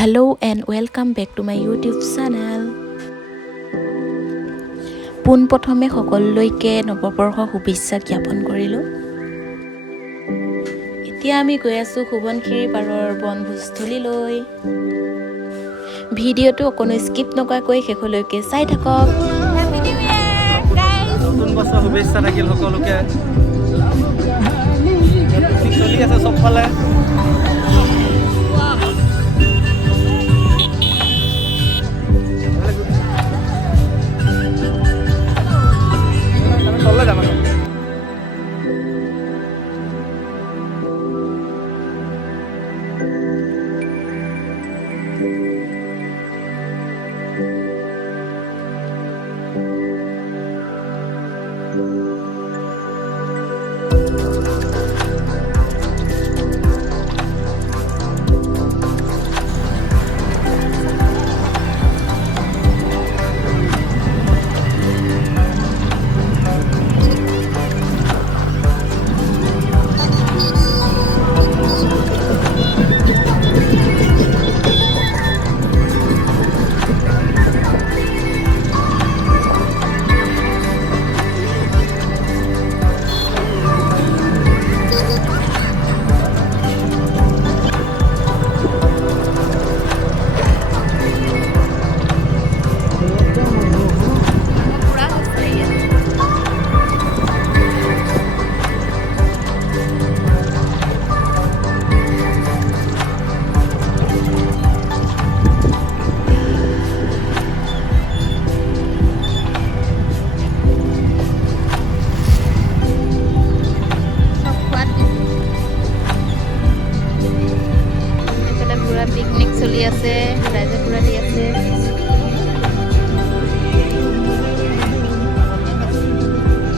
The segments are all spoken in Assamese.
Hello and welcome back to my YouTube channel. পোন প্ৰথমে সকলোলৈকে নৱবৰ্ষ শুভেচ্ছা জ্ঞাপন কৰিলোঁ। এতিয়া আমি গৈ আছোঁ সোৱণশিৰি পাৰৰ বনভোজস্থলীলৈ। ভিডিঅ'টো অকণো স্কিপ নকৰাকৈ শেষলৈকে চাই থাকক। নতুন বছৰ শুভেচ্ছা থাকিল সকলোকে। চলি আছে চবফালে। পিকনিক চলি আছে, ৰাইজে পুৰা দি আছে।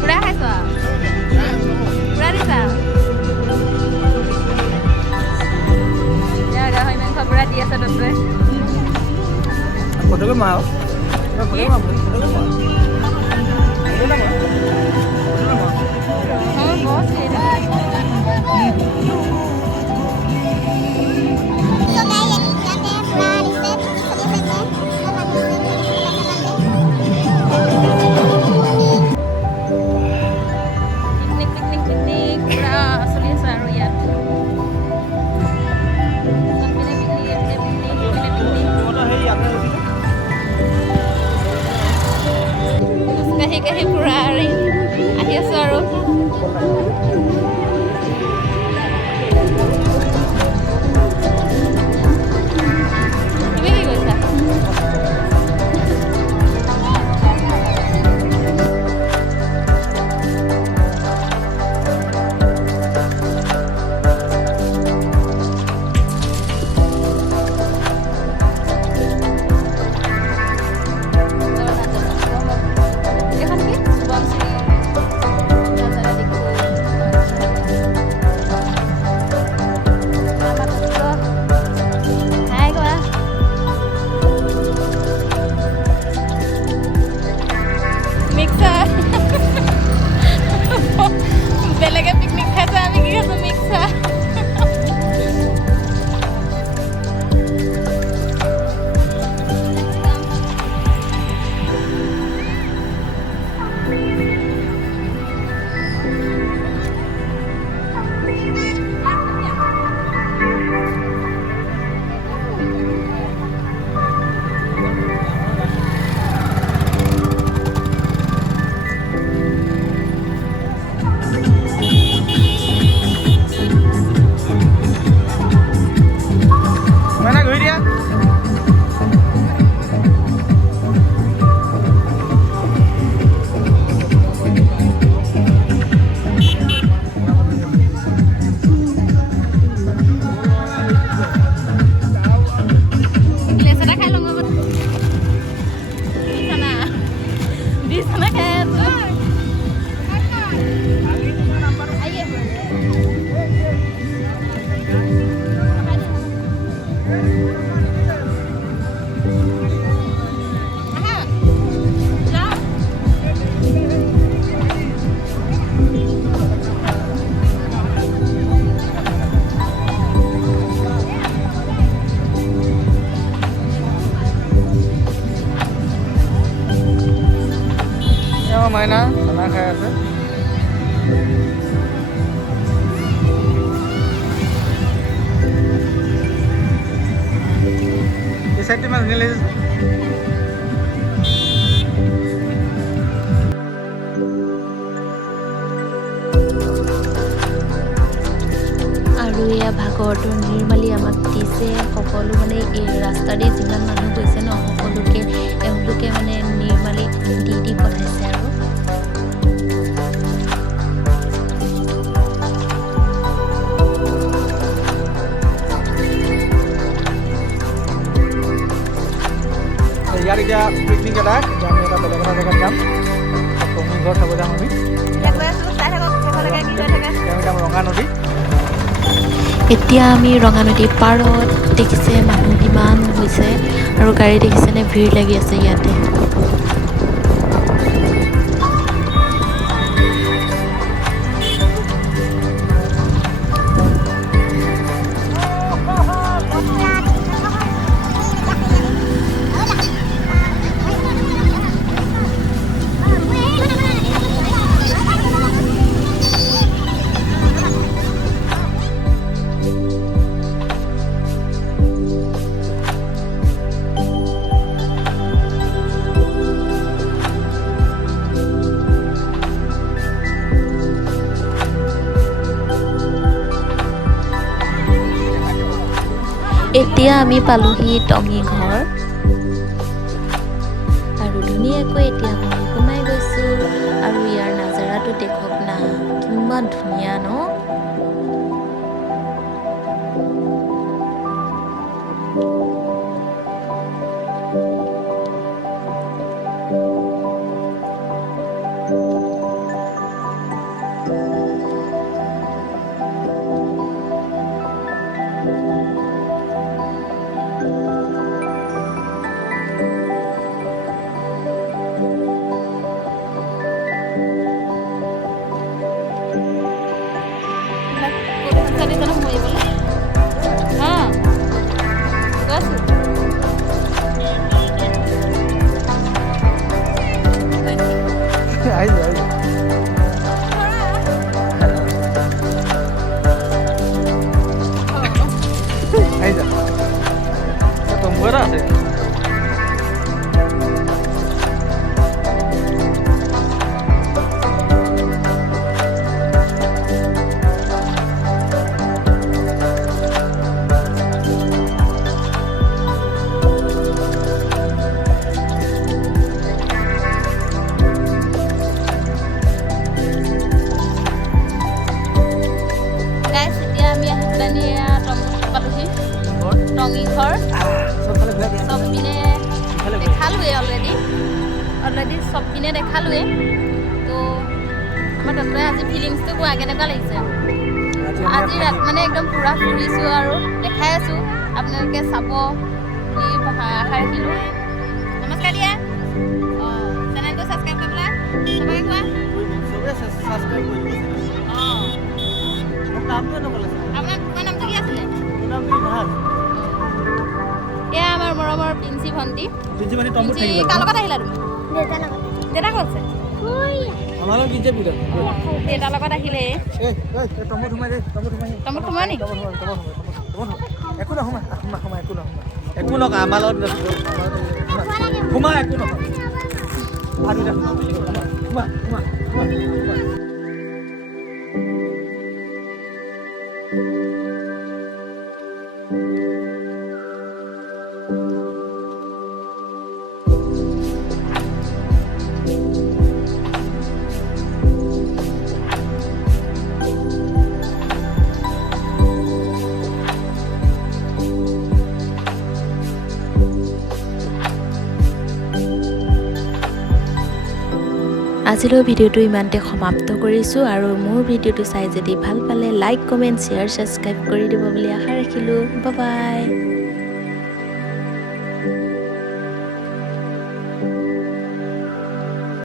পুৰা খাইছ? পুৰা দিছা? গাহৰি মাংস পুৰা দি আছে তাতে। ফটোকে মাৰ কাহি পুৰা আহি আছো আৰু তুমি কি কৈছা? বেলেগে পিকনিক খাইছে, আমি কি খাইছো? মিক্সা। মাইনা খানা খাই আছে এই সাইডে মাছ গেলে আৰু এয়া ভাগৱতৰ নিৰ্মালি আমাক দিছে সকলো মানে এই ৰাস্তাৰে যিমান মানুহ গৈছে ন সকলোকে এওঁলোকে মানে নিৰ্মালি দি পঠাইছে আৰু ইয়াৰ এতিয়া পিকনিক এটা আমি এটা বেলেগ এটা জেগাত যাম টঙি ঘৰ চাব যাম আমি যাম ৰঙা নদী এতিয়া আমি ৰঙা নদী পাৰত দেখিছে মানুহ কিমান হৈছে আৰু গাড়ী দেখিছেনে ভিৰ লাগি আছে ইয়াতে এতিয়া আমি পালোহি টঙি ঘৰ আৰু ধুনীয়াকৈ এতিয়া মই সোমাই গৈছোঁ আৰু ইয়াৰ নাজাৰাটো দেখক না কিমান ধুনীয়া ন টঙি ঘৰ চব পিনে দেখালোৱে অলৰেডি চব পিনে দেখালোৱে তো আমাৰ তাতে আজি ফিলিংছটো কোৱা কেনেকুৱা লাগিছে আজি মানে একদম পূৰা ফুৰিছোঁ আৰু দেখাই আছোঁ আপোনালোকে চাব বুলি আশা ৰাখিলোঁ নমস্কাৰ দিয়া অঁ চেনেলটো ছাবস্ক্ৰাইব কৰিবলৈ চবকে কোৱা আপোনাৰ তোমাৰ নামটো কি আছিলে এয়া আমাৰ মৰমৰ পিঞ্চি ভণ্টি কাৰ লগত আহিলা তুমি দেউতা ক'ত আছে দেউতাৰ লগত আহিলে তমত সোমাই নি একো নকয় আমাৰ লগত সোমা একো নকয় আজিলৈ ভিডিঅ'টো ইমানতে সমাপ্ত কৰিছোঁ আৰু মোৰ ভিডিঅ'টো চাই যদি ভাল পালে লাইক কমেণ্ট শ্বেয়াৰ ছাবস্ক্ৰাইব কৰি দিব বুলি আশা ৰাখিলোঁ বাই বাই